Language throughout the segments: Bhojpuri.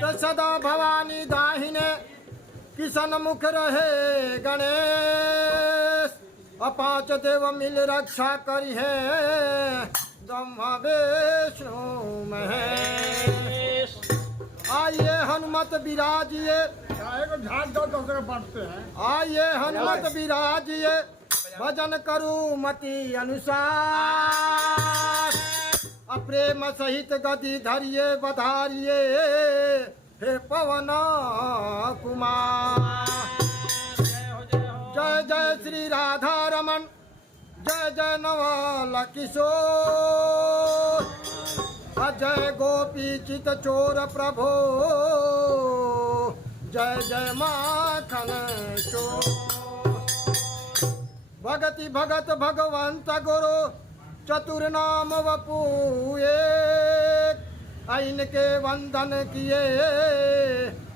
तो सदा भवानी दाहिने किशन मुख रहे गणेश। अपांच देव मिल रक्षा करी है ब्रह्मा विष्णु महेश। आइए हनुमत विराजिए झाड़ दो तो बढ़ते हैं। आइए हनुमत विराजिए भजन करूं मति अनुसार। अप्रेम सहित गति धरिए बधारिए हे पवन कुमार। जय जय श्री राधा रमन जय जय नवल किशोर। अजय गोपी चित चोर प्रभो जय जय माखन चोर। भगति भगत भगवंत गुरु चतुर नाम वपू एक। इनके वंदन किए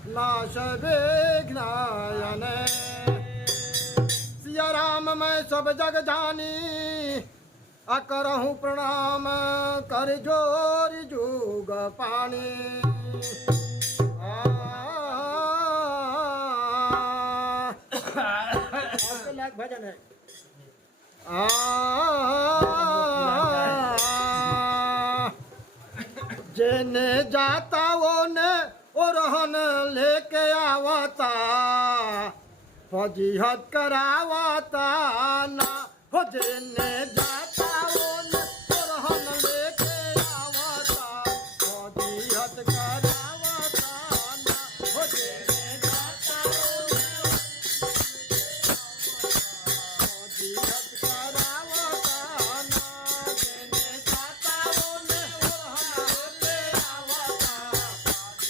नाश विघ्नायन। सिया राम मैं सब जग जानी अकरहूँ प्रणाम कर जोर जुग पानी। भजन है जेने जाता वो ने ओरहन लेके आवता फजीहत करावता ना हो। जेने जाता वो ने ओरहन लेके आवता फजीहत करावता ना हो। जेने जाता वो ने फजीहत करावता ना। जेने जाता वो ने ओरहन लेके आवता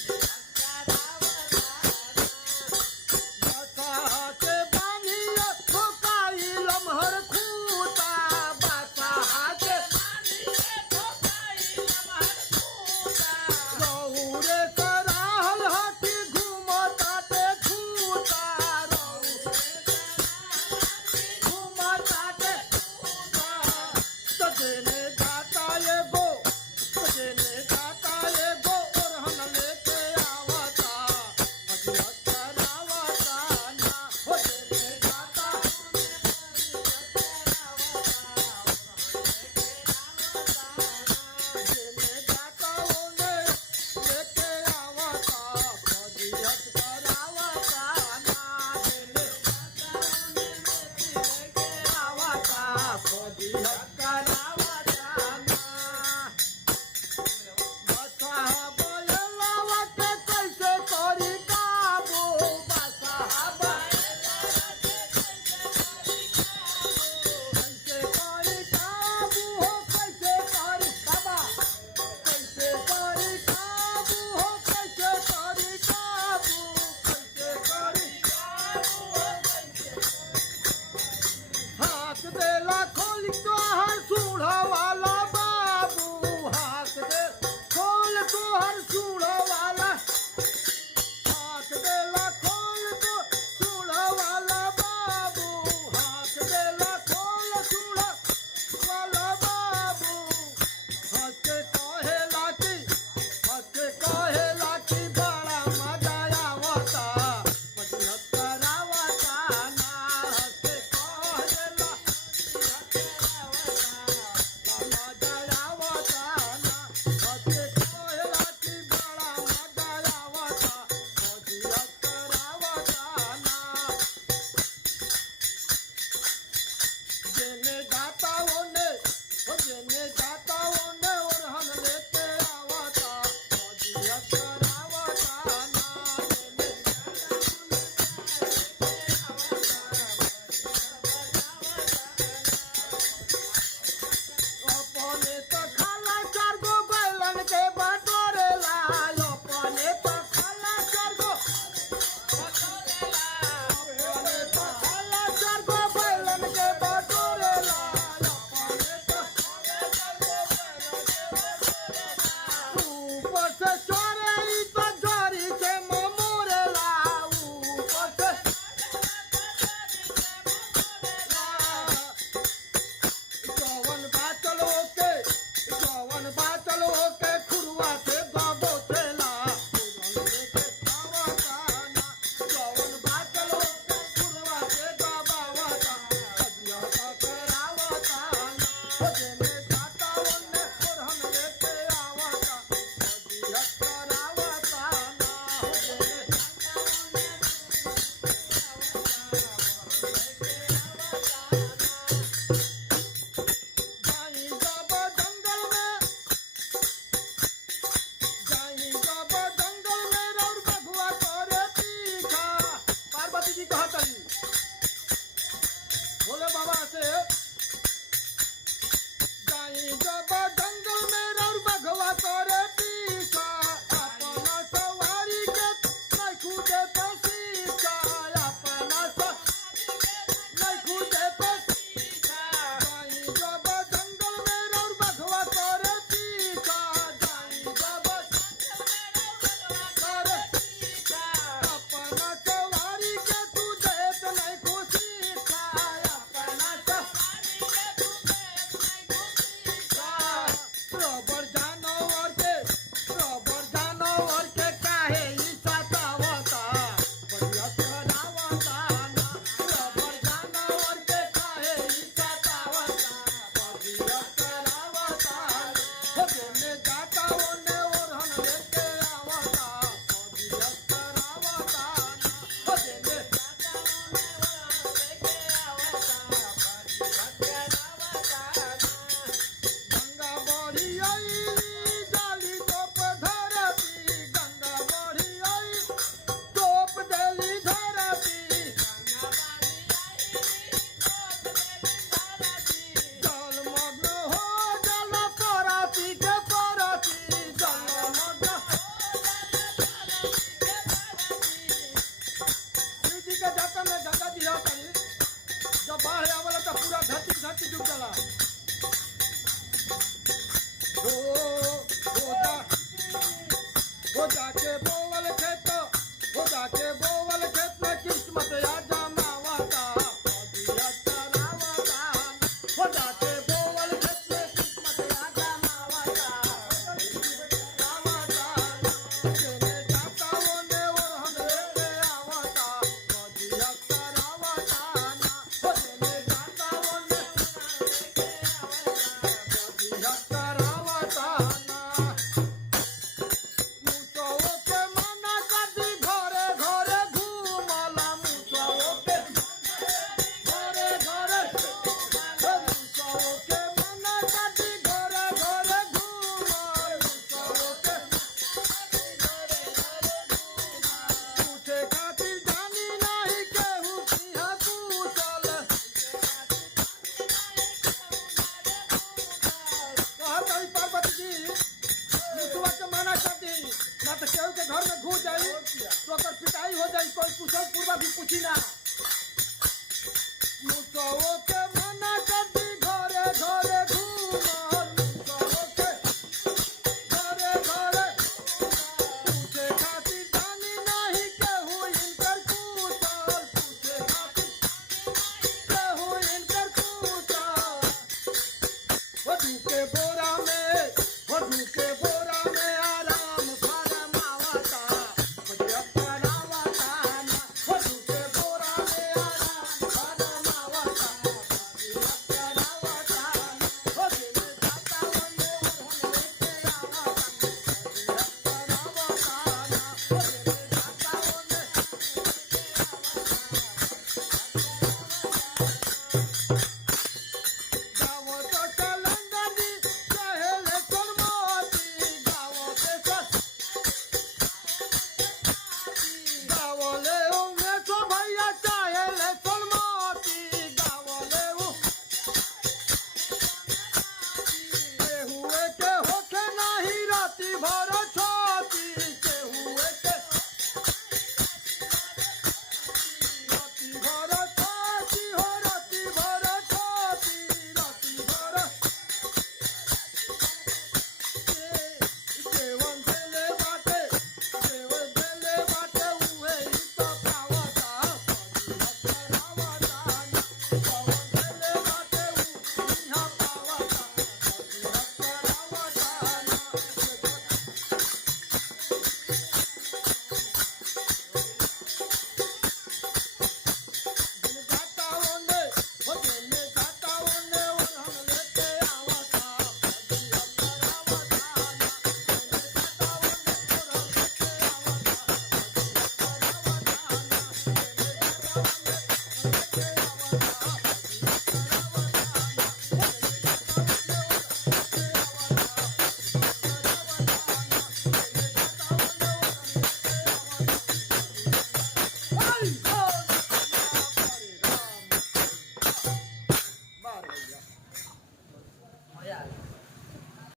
फजीहत करावता ना। धरती डूब जाला हो जाके बोवल खेत में किस्मत आ जमावता दिया करावता हो जाके बोवल खेत में किस्मत आ जमावता जेने जाता ओने और हमरे आवता दिया करावता हो जेने जाता ओने दिया करावता ना तो केहू के घर में घुस जाई तो ओकर पिटाई हो जाई कोई कुशल पूर्वक भी पूछी ना मुसो